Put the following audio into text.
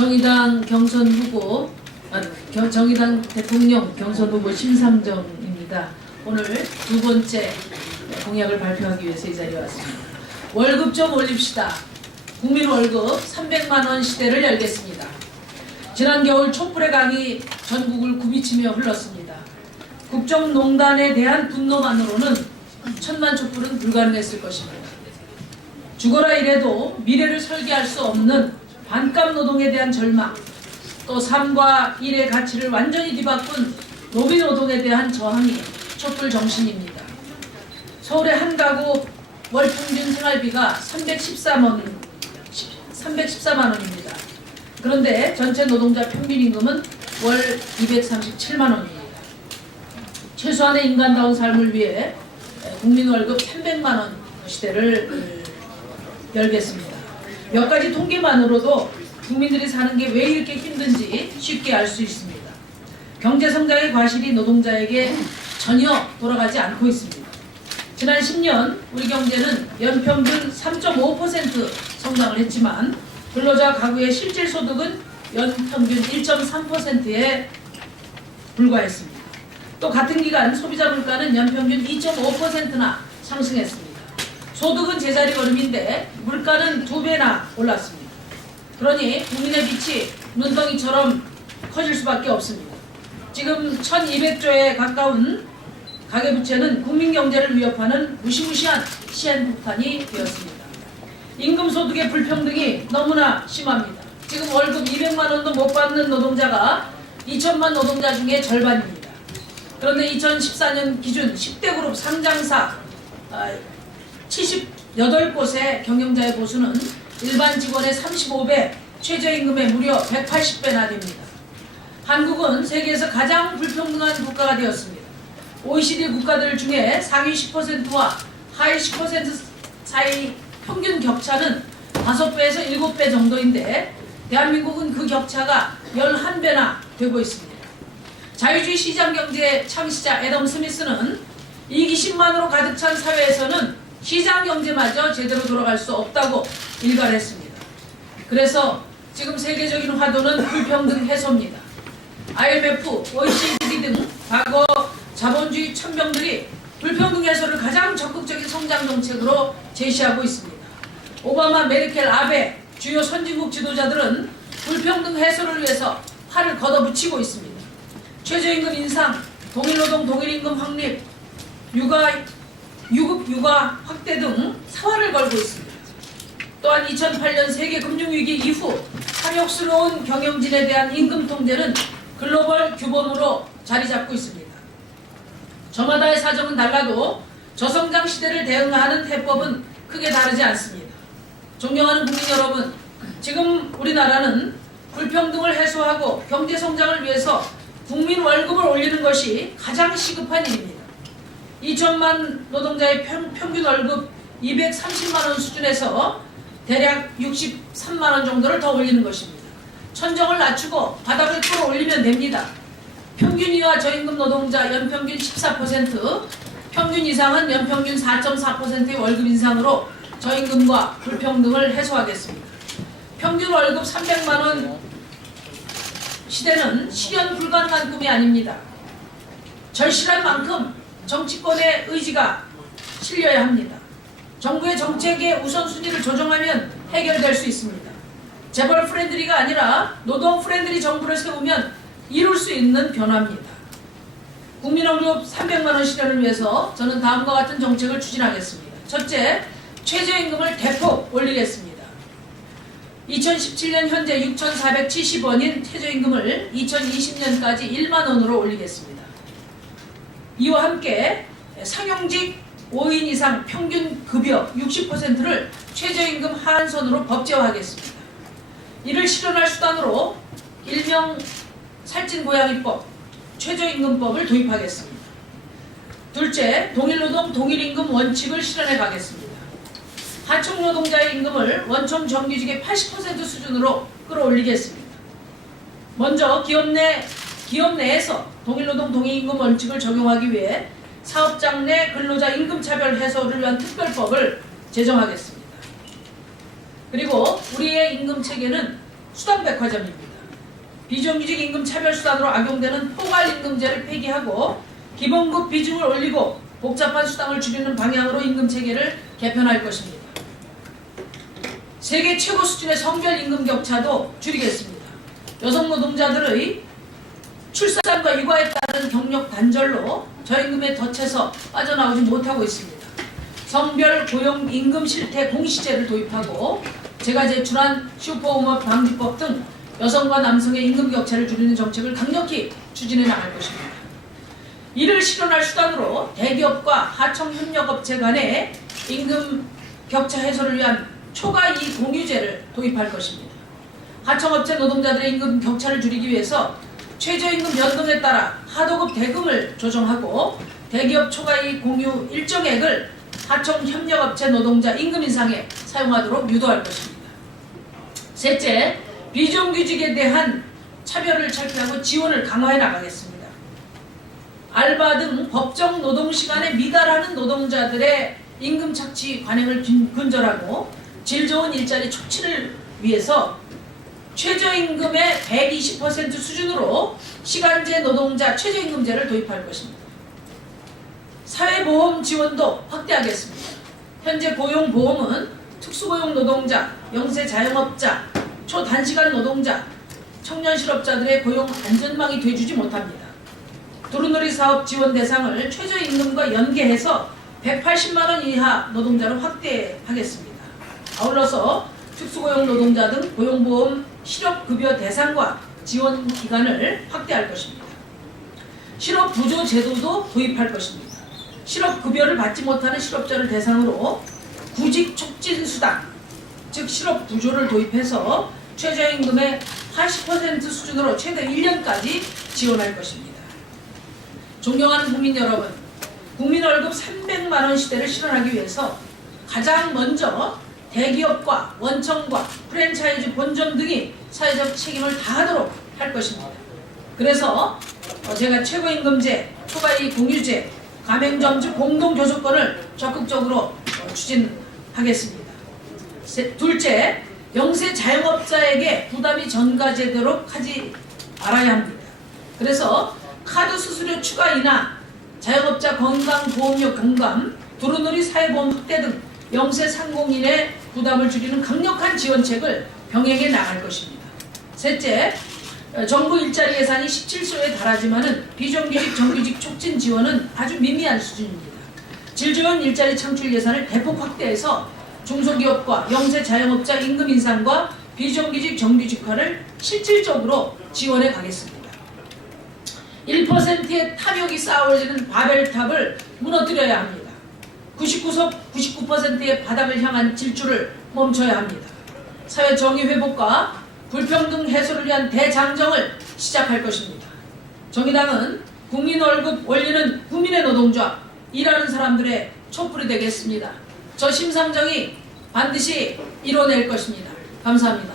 정의당 경선 후보, 정의당 대통령 경선 후보 심상정입니다. 오늘 두 번째 공약을 발표하기 위해서 이 자리에 왔습니다. 월급 좀 올립시다. 국민 월급 300만 원 시대를 열겠습니다. 지난 겨울 촛불의 강이 전국을 굽이치며 흘렀습니다. 국정농단에 대한 분노만으로는 천만 촛불은 불가능했을 것입니다. 죽어라 이래도 미래를 설계할 수 없는 반값 노동에 대한 절망, 또 삶과 일의 가치를 완전히 뒤바꾼 노비 노동에 대한 저항이 촛불 정신입니다. 서울의 한 가구 월 평균 생활비가 314만 원입니다. 그런데 전체 노동자 평균 임금은 월 237만 원입니다. 최소한의 인간다운 삶을 위해 국민 월급 300만 원 시대를 열겠습니다. 몇 가지 통계만으로도 국민들이 사는 게 왜 이렇게 힘든지 쉽게 알 수 있습니다. 경제성장의 과실이 노동자에게 전혀 돌아가지 않고 있습니다. 지난 10년 우리 경제는 연평균 3.5% 성장을 했지만 근로자 가구의 실질 소득은 연평균 1.3%에 불과했습니다. 또 같은 기간 소비자 물가는 연평균 2.5%나 상승했습니다. 소득은 제자리 걸음인데 물가는 2배나 올랐습니다. 그러니 국민의 빚이 눈덩이처럼 커질 수밖에 없습니다. 지금 1200조에 가까운 가계부채는 국민경제를 위협하는 무시무시한 시한폭탄이 되었습니다. 임금소득의 불평등이 너무나 심합니다. 지금 월급 200만 원도 못 받는 노동자가 2천만 노동자 중에 절반입니다. 그런데 2014년 기준 10대 그룹 상장사 78곳의 경영자의 보수는 일반 직원의 35배, 최저임금의 무려 180배나 됩니다. 한국은 세계에서 가장 불평등한 국가가 되었습니다. OECD 국가들 중에 상위 10%와 하위 10% 사이 평균 격차는 5배에서 7배 정도인데 대한민국은 그 격차가 11배나 되고 있습니다. 자유주의 시장경제 창시자 애덤 스미스는 이기심만으로 가득 찬 사회에서는 시장경제마저 제대로 돌아갈 수 없다고 일갈했습니다. 그래서 지금 세계적인 화두는 불평등 해소입니다. IMF, OECD 등 과거 자본주의 천병들이 불평등 해소를 가장 적극적인 성장 정책으로 제시하고 있습니다. 오바마, 메르켈, 아베 주요 선진국 지도자들은 불평등 해소를 위해서 팔을 걷어붙이고 있습니다. 최저임금 인상, 동일노동 동일임금 확립, 유급 육아 확대 등 사활을 걸고 있습니다. 또한 2008년 세계금융위기 이후 탐욕스러운 경영진에 대한 임금 통제는 글로벌 규범으로 자리 잡고 있습니다. 저마다의 사정은 달라도 저성장 시대를 대응하는 해법은 크게 다르지 않습니다. 존경하는 국민 여러분, 지금 우리나라는 불평등을 해소하고 경제성장을 위해서 국민 월급을 올리는 것이 가장 시급한 일입니다. 2천만 노동자의 평균 월급 230만 원 수준에서 대략 63만 원 정도를 더 올리는 것입니다. 천정을 낮추고 바닥을 끌어올리면 됩니다. 평균 이하 저임금 노동자 연평균 14%, 평균 이상은 연평균 4.4%의 월급 인상으로 저임금과 불평등을 해소하겠습니다. 평균 월급 300만 원 시대는 실현 불가능한 꿈이 아닙니다. 절실한 만큼 정치권의 의지가 실려야 합니다. 정부의 정책의 우선순위를 조정하면 해결될 수 있습니다. 재벌 프렌들리가 아니라 노동 프렌들리 정부를 세우면 이룰 수 있는 변화입니다. 국민월급 300만 원 실현을 위해서 저는 다음과 같은 정책을 추진하겠습니다. 첫째, 최저임금을 대폭 올리겠습니다. 2017년 현재 6,470원인 최저임금을 2020년까지 1만 원으로 올리겠습니다. 이와 함께 상용직 5인 이상 평균 급여 60%를 최저임금 하한선으로 법제화하겠습니다. 이를 실현할 수단으로 일명 살찐고양이법, 최저임금법을 도입하겠습니다. 둘째, 동일노동 동일임금 원칙을 실현해 가겠습니다. 하청 노동자의 임금을 원청 정규직의 80% 수준으로 끌어올리겠습니다. 먼저 기업 내에서 동일노동 동일임금 원칙을 적용하기 위해 사업장 내 근로자 임금차별 해소를 위한 특별법을 제정하겠습니다. 그리고 우리의 임금체계는 수당백화점입니다. 비정규직 임금 차별수단으로 악용되는 포괄임금제를 폐기하고 기본급 비중을 올리고 복잡한 수당을 줄이는 방향으로 임금체계를 개편할 것입니다. 세계 최고 수준의 성별 임금 격차도 줄이겠습니다. 여성 노동자들의 출산과 육아에 따른 경력 단절로 저임금에 덫에서 빠져나오지 못하고 있습니다. 성별 고용 임금 실태 공시제를 도입하고 제가 제출한 슈퍼우먼 방지법 등 여성과 남성의 임금 격차를 줄이는 정책을 강력히 추진해 나갈 것입니다. 이를 실현할 수단으로 대기업과 하청협력업체 간의 임금 격차 해소를 위한 초과이익 공유제를 도입할 것입니다. 하청업체 노동자들의 임금 격차를 줄이기 위해서 최저임금 변동에 따라 하도급 대금을 조정하고 대기업 초과이익 공유 일정액을 하청협력업체 노동자 임금 인상에 사용하도록 유도할 것입니다. 셋째, 비정규직에 대한 차별을 철폐하고 지원을 강화해 나가겠습니다. 알바 등 법정 노동시간에 미달하는 노동자들의 임금 착취 관행을 근절하고 질 좋은 일자리 촉진을 위해서 최저임금의 120% 수준으로 시간제 노동자 최저임금제를 도입할 것입니다. 사회보험 지원도 확대하겠습니다. 현재 고용보험은 특수고용 노동자, 영세 자영업자, 초단시간 노동자, 청년 실업자들의 고용 안전망이 돼주지 못합니다. 두루누리 사업 지원 대상을 최저임금과 연계해서 180만원 이하 노동자로 확대하겠습니다. 아울러서 특수고용 노동자 등 고용보험 실업급여 대상과 지원 기간을 확대할 것입니다. 실업부조 제도도 도입할 것입니다. 실업급여를 받지 못하는 실업자를 대상으로 구직촉진수당, 즉 실업부조를 도입해서 최저임금의 80% 수준으로 최대 1년까지 지원할 것입니다. 존경하는 국민 여러분, 국민월급 300만원 시대를 실현하기 위해서 가장 먼저 대기업과 원청과 프랜차이즈 본점 등이 사회적 책임을 다하도록 할 것입니다. 그래서 제가 최고임금제, 초과이익 공유제, 가맹점주 공동교섭권을 적극적으로 추진하겠습니다. 둘째, 영세 자영업자에게 부담이 전가되도록 하지 말아야 합니다. 그래서 카드 수수료 추가 인하, 자영업자 건강보험료 경감, 두루누리 사회보험 확대 등 영세 상공인의 부담을 줄이는 강력한 지원책을 병행해 나갈 것입니다. 셋째, 정부 일자리 예산이 17조에 달하지만은 비정규직, 정규직 촉진 지원은 아주 미미한 수준입니다. 질 좋은 일자리 창출 예산을 대폭 확대해서 중소기업과 영세 자영업자 임금 인상과 비정규직, 정규직화를 실질적으로 지원해 가겠습니다. 1%의 탑욕이 쌓아올리는 바벨탑을 무너뜨려야 합니다. 99%의 바닥을 향한 질주를 멈춰야 합니다. 사회 정의 회복과 불평등 해소를 위한 대장정을 시작할 것입니다. 정의당은 국민 월급 올리는 국민의 노동조합, 일하는 사람들의 촛불이 되겠습니다. 저 심상정이 반드시 이뤄낼 것입니다. 감사합니다.